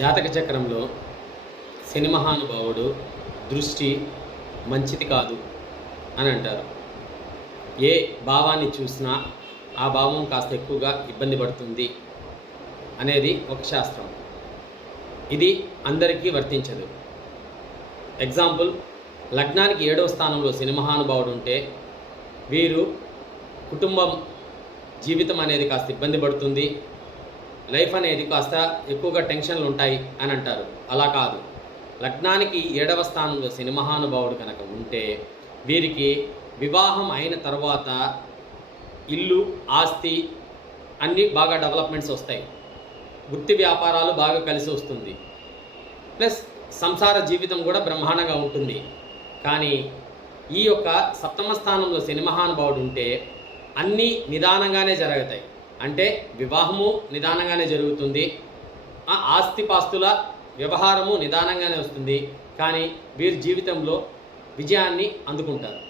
జాతక చక్రంలో శని మహానుభావుడు దృష్టి మంచిది కాదు అని అంటారు. ఏ భావాన్ని చూసినా ఆ భావం కాస్త ఎక్కువగా ఇబ్బంది పడుతుంది అనేది ఒక శాస్త్రం. ఇది అందరికీ వర్తించదు. ఎగ్జాంపుల్, లగ్నానికి 7వ స్థానంలో శని మహానుభావుడు ఉంటే వీరు కుటుంబం జీవితం అనేది కాస్త ఇబ్బంది పడుతుంది, లైఫ్ అనేది కాస్త ఎక్కువగా టెన్షన్లు ఉంటాయి అని అంటారు. అలా కాదు. లగ్నానికి 7వ స్థానంలో శని మహానుభావుడు కనుక ఉంటే వీరికి వివాహం అయిన తర్వాత ఇల్లు, ఆస్తి అన్నీ బాగా డెవలప్మెంట్స్ వస్తాయి, వృత్తి వ్యాపారాలు బాగా కలిసి వస్తుంది, ప్లస్ సంసార జీవితం కూడా బ్రహ్మాండంగా ఉంటుంది. కానీ ఈ యొక్క 7వ స్థానంలో శని మహానుభావుడు ఉంటే అన్నీ నిదానంగానే జరుగుతాయి. అంటే వివాహము నిదానంగానే జరుగుతుంది, ఆస్తిపాస్తుల వ్యవహారము నిదానంగానే వస్తుంది, కానీ వీరి జీవితంలో విజయాన్ని అందుకుంటారు.